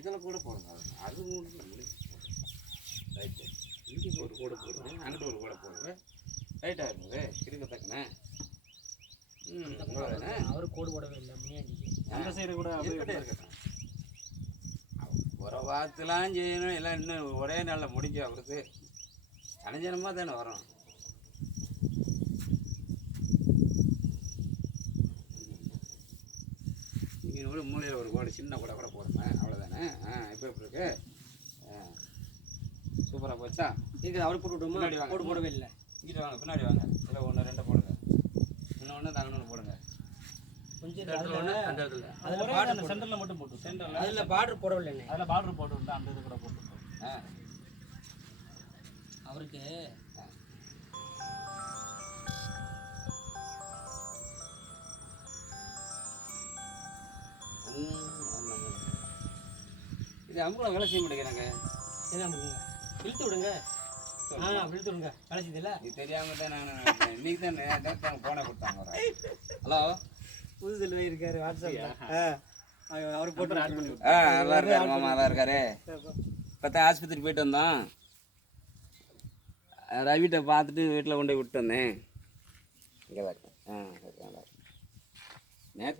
இதில் கூட போடுங்க. அது ரைட்டு. இங்கே ஒரு கூட போடுங்க, அங்கிட்டு ஒரு கூட போடுங்க. ரைட்டாக இருக்குது இருக்கத்தக்கண்ணே. அவரு கோடு போடவே இல்லை முன்னாடி. அந்த சைடு கூட இருக்கட்டும். ஒரு வாரத்துலாம் செய்யணும், எல்லாம் இன்னும் ஒரே நாளில் முடிக்க அவருக்கு அணிஞ்சனமாக தானே வரும். நீங்கள் கூட மூலையில் ஒரு கோடு சின்ன கூட கூட போடுங்க, அவ்வளோதானே. இப்போ எப்படி இருக்கு? சூப்பராக போச்சா? இருக்குது. அவரு போட்டு விடுமா? பின்னாடி வாங்க, கோடு போடவே இல்லை. இங்கிட்ட வாங்க, பின்னாடி வாங்க. இதில் 1 2 போடுங்க, இன்னொன்று தாங்கன்னு போடுங்க. கொஞ்சம் அந்த இடத்துல அதில் சென்டரில் மட்டும் போட்டு சென்டரில் அதில் பார்டர் போடவில்லை. அதில் பார்டர் போட்டு விட்டு அந்த இது கூட போட்டு அவருக்கு இது அம்புல வேலை செய்ய மாட்டேங்கிறாங்க. என்ன பண்ணுங்க? இழுத்து விடுங்க. இழுத்து விடுங்க. வேலை செய்யுதுல்ல? இது தெரியாமல் தான் நான் இன்னைக்கு தான் நேரத்தை ஃபோனை கொடுத்தாங்க. ஹலோ, புது செல்வி இருக்காரு வாட்ஸ்அப்பில். அவர் போட்டு ஆட் பண்ணி நல்லா இருக்காரு மாமா, நல்லா இருக்காரு. இப்போ தான் ஆஸ்பத்திரி போயிட்டு வந்தோம். ரவிட்ட பார்த்துட்டு வீட்டில் கொண்டு போய் விட்டு வந்தேன். இங்கே தான் இருக்கேன். நேற்று